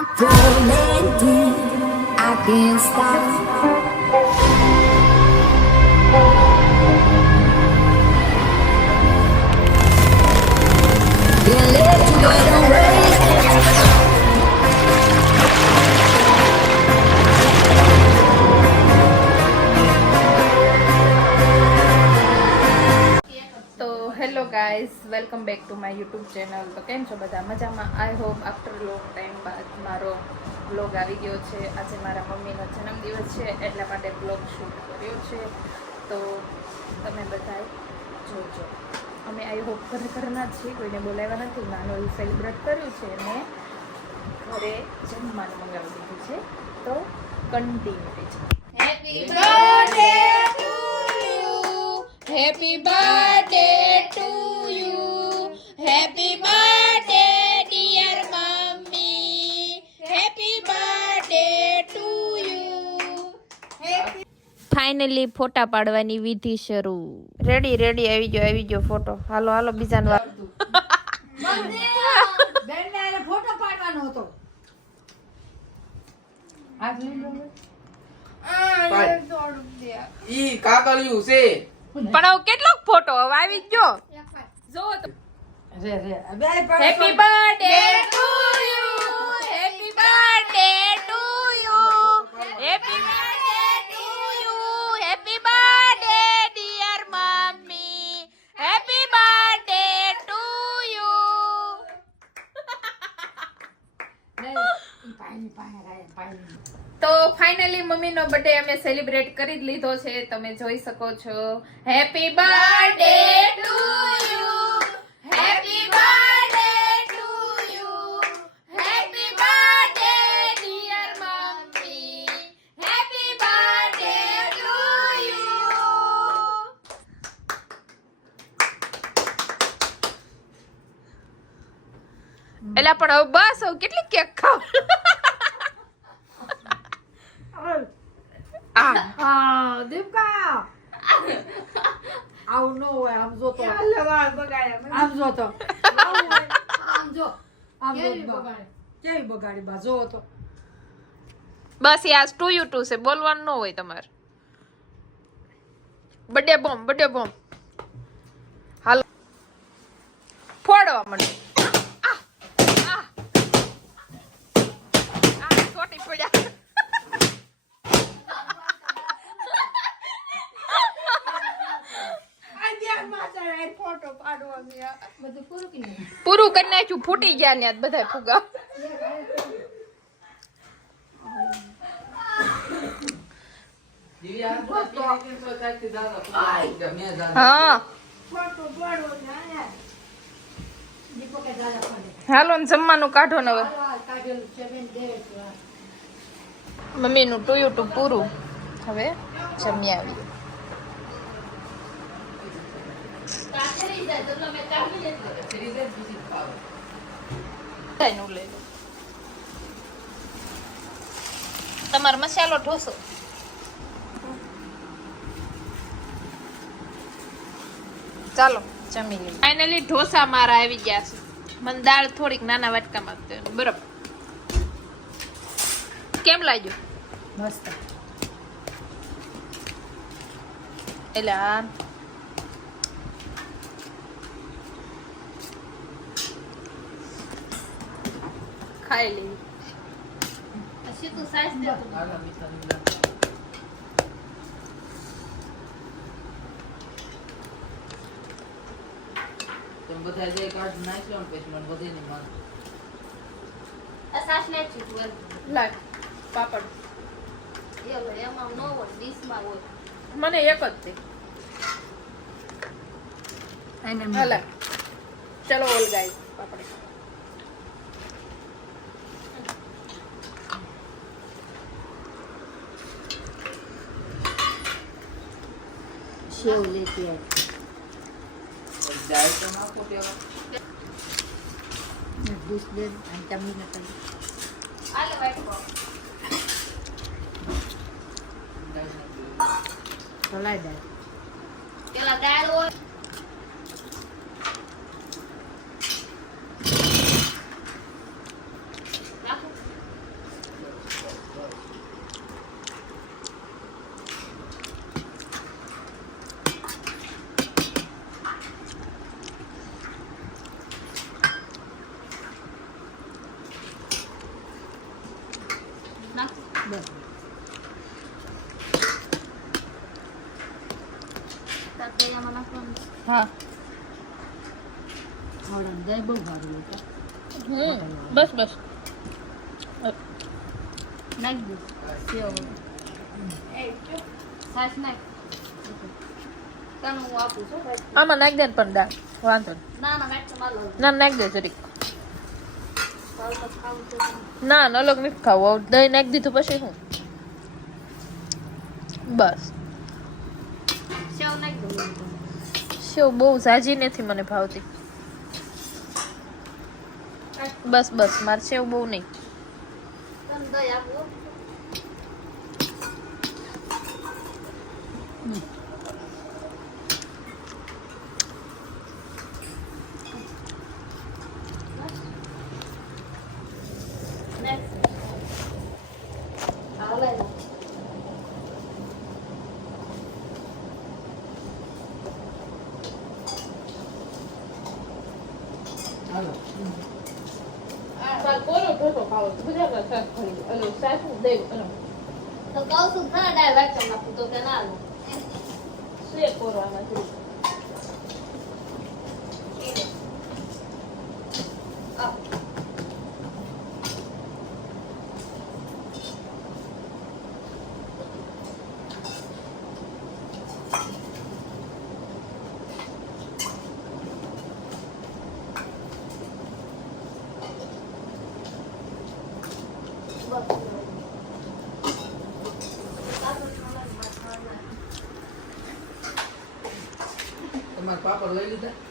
I'm. I can't stop. Can't let you get away. Guys welcome back to my YouTube channel તો કેમ છો બધા? મજામાં? I hope after long time બાદ મારો બ્લોગ આવી ગયો છે. આજે મારા મમ્મીનો જન્મદિવસ છે, એટલા માટે બ્લોગ શૂટ કર્યો છે. તો તમે બધાએ જોજો. અમે આઈ હોપ ઘરે ઘરના જ છીએ, કોઈને બોલાવ્યા નથી. નાનું એવું સેલિબ્રેટ કર્યું છે અને ઘરે જમવાનું મંગાવી દીધું છે. તો કન્ટિન્યુ છે happy birthday happy birthday finally ફોટા પાડવાની વિધિ શરૂ. રેડી રેડી આવી ગયો આવી ગયો ફોટો. હાલો હાલો બીજાનો ફોટો પાડવાનો હતો ઈ કાકલિયું છે. પણ હવે કેટલો ફોટો? હવે આવી ગયો. જો હેપી બર્થડે તો ફાઇનલી મમ્મીનો બર્થડે અમે સેલિબ્રેટ કરી જ લીધો છે. તમે જોઈ શકો છો. Happy birthday to you happy birthday to you happy birthday dear mummy happy birthday to you એલા પણ હવે બસ હવે કેટલી કેક ખાવ આ હા દીપકા આવું ન હોય આમ જો તો આમ જો તો આમ જો આમ જો કેવી બગાડી બા જો તો બસ યાર ટુ યુ ટુ છે બોલવાનું ન હોય તમારે બડે બોમ્બ બડે બોમ્બ હાલ ફોડવા મને છોટી પડ્યા પૂરું કરી નાખ્યું. ફૂટી ગયા ને બધા ફુગા. હા. હાલો ને જમવાનું કાઢો ને હવે. મમ્મીનું ટુયું ટુ પૂરું. હવે જમી આવી લઈ લો તમારો મસાલો ઢોસો. ચાલો જમી લઈએ. ફાઇનલી ઢોસા મારા આવી ગયા છે. મને દાળ થોડીક નાના વાટકામાં. બરાબર? કેમ લાગ્યું? મસ્ત. એટલે આ ખાઈ લેવી આગળ મીઠાની દાદા. તમે બધા જે કાર્ડ નાખ્યો ને પછી મને બધીની માંગ લાગ પાપડ મને એક જ તે ચલો ઓલ ગાય પાપડ સેવ લેતી આવી જાય તો નાખો તેવા ડીશ હા આવડે જાય બહુ સારું હોય હમ બસ બસ નાખ દે સેવ સાસ નાખ તને હું આપું છું ભાઈ. આમાં નાખી દે ને પણ દાળ વાંધો નહીં. ના ના નાખ તો મારો ના નાખી દે જરીક ભાવ તો ખાવું છે તો. ના અલગ નથી ખાવું. દહીં નાખી દીધું પછી શું? બસ. સેવ બહુ ઝાજી નથી મને ભાવતી. બસ બસ, મારે સેવ બહુ નહીં. દહીં આપું કોરો ઢોસો ખાવો ગુજરાતમાં શાક ખરી અલો સાસુ દેવ અને તો કહું છું ઘણા વાટકા નાખું તો કે ના શું કોરો આમાં. પાપડ લઈ લીધા.